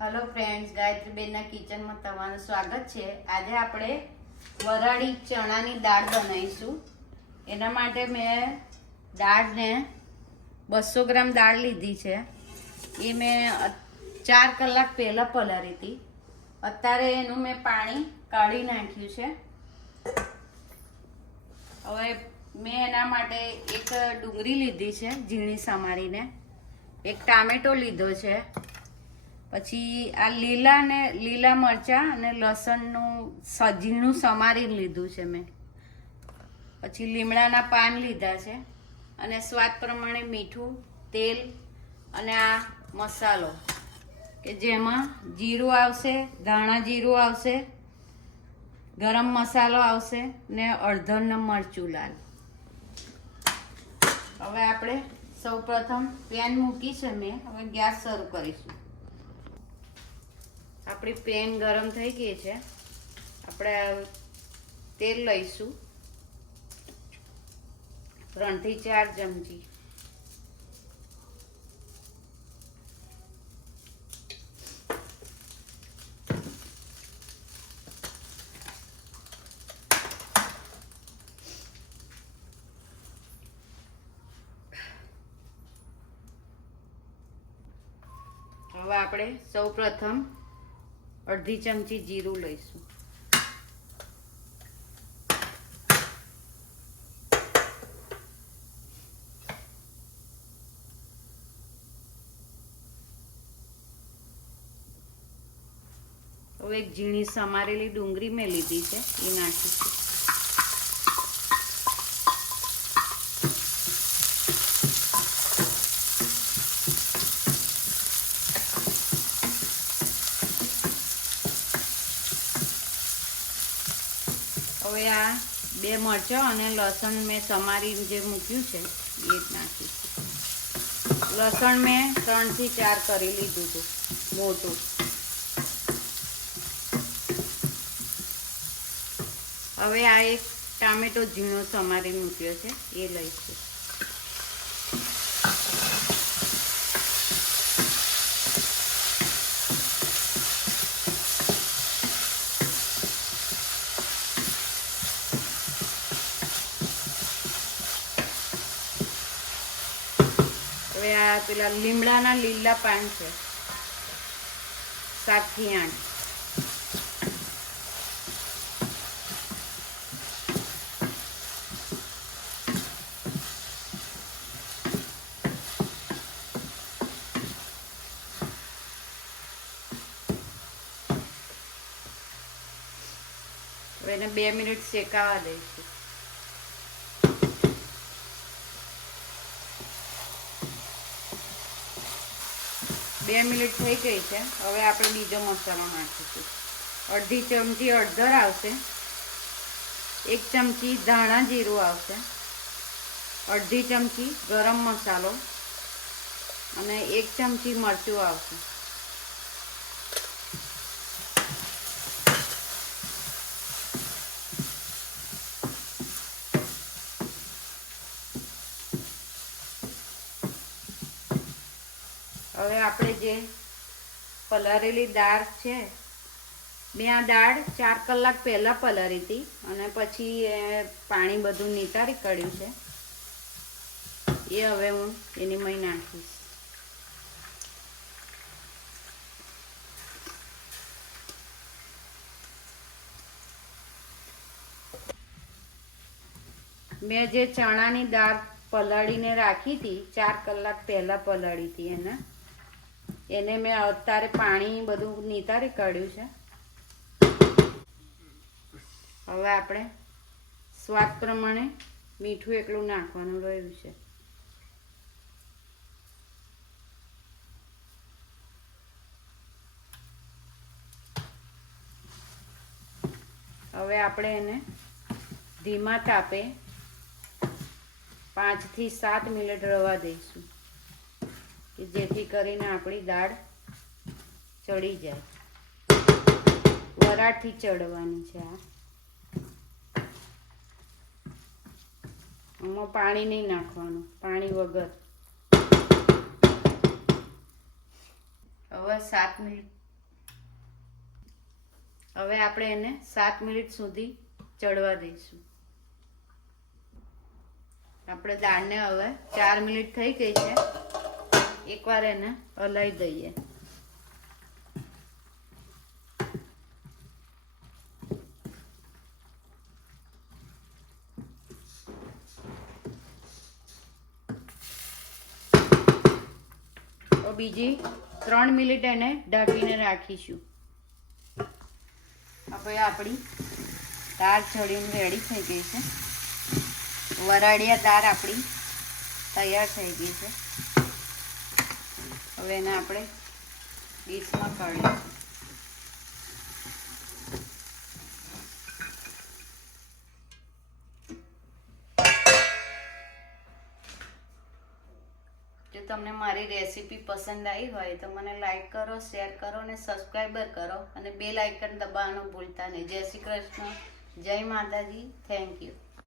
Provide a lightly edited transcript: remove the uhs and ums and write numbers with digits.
Hello friends, Gayatri बेनना kitchen में तमाરું स्वागत है। आज આપણે વરાળી ચણાની દાળ બનાવીશું। એના માટે મેં દાળને 200 ગ્રામ દાળ લીધી છે। એ મેં 4 કલાક પહેલા પલાળી હતી। અત્યારે એનું મેં પાણી કાઢી નાખ્યું છે। હવે મેં એના માટે એક ડુંગળી લીધી છે ઝીણી સમારીને, એક ટામેટો લીધો છે, પછી આ લીલા મરચાં અને લસણનું ઝીણું સમારી લીધું છે મેં, પછી લીમડાના પાન લીધા છે અને સ્વાદ પ્રમાણે મીઠું, તેલ અને આ મસાલો કે જેમાં જીરું આવશે, ધાણા જીરું આવશે, ગરમ મસાલો આવશે ને હળદર મરચું લાલ। હવે આપણે સૌપ્રથમ પેન મૂકી છે મેં, હવે ગેસ શરૂ કરીશું। આપણી પેન ગરમ થઈ ગઈ છે। આપણે તેલ લઈશું 3 થી 4 ચમચી। હવે આપણે સૌપ્રથમ અડધી ચમચી જીરું લઈશું। હવે એક ઝીણી સમારેલી ડુંગળી મેં લીધી છે, એ નાખીશું। હવે આ 2 મરચાં અને લસણ મેં સમારી જે મૂક્યું છે એ નાખીશું। લસણ મેં 3 થી 4 કરી લીધું હતું મોટું। હવે આ એક ટામેટો ઝીણો સમારી મૂક્યો છે એ લઈશું। હવે આ પેલા લીમડાના લીલા પાન છે 7 થી 8। હવે એને 2 મિનિટ શેકાવા દઈશું। બે મિનિટ થઈ ગઈ છે। હવે આપણે બીજો મસાલો નાખીશું। અડધી ચમચી હળદર આવશે, 1 ચમચી ધાણા જીરું આવશે, અડધી ચમચી ગરમ મસાલો અને 1 ચમચી મરચું આવશે। હવે આપણે જે પલાળેલી દાળ છે, મેં આ દાળ 4 કલાક પહેલાં પલાળી હતી અને પછી પાણી બધું નિતારી કાઢ્યું છે, એ હવે હું એની મય નાખીશ। મેં જે ચણાની દાળ પલાળીને રાખી હતી, 4 કલાક પહેલાં પલાળી હતી એને મેં અત્યારે પાણી બધું નિતારી કાઢ્યું છે। હવે આપણે સ્વાદ પ્રમાણે મીઠું એટલું નાખવાનું રહ્યું છે। હવે આપણે એને ધીમા તાપે 5 થી 7 મિનિટ રવા દઈશું કે જેથી કરીને આપણી દાળ ચડી જાય। વરાળથી ચડવાની છે આ, આમાં પાણી નહીં નાખવાનું, પાણી વગર। હવે 7 મિનિટ હવે આપણે એને 7 મિનિટ સુધી ચડવા દઈશું. આપણે દાળને હવે 4 મિનિટ થઈ ગઈ છે. એકવાર એને હલાવી દઈએ. તો બીજી 3 મિનિટ એને ઢાંકીને રાખીશું. હવે આપણી દાળ ચડીને રેડી થઈ ગઈ છે. વરાળિયા દાળ આપણી તૈયાર થઈ ગઈ છે. હવે એને આપણે ડીશમાં કાઢીશું. જો તમને મારી રેસીપી પસંદ આવી હોય તો મને લાઈક કરો, શેર કરો અને સબસ્ક્રાઈબર કરો અને બેલ આઇકન દબાવવાનું ભૂલતા નહીં. જય શ્રી કૃષ્ણ, જય માતાજી, થેન્ક યુ.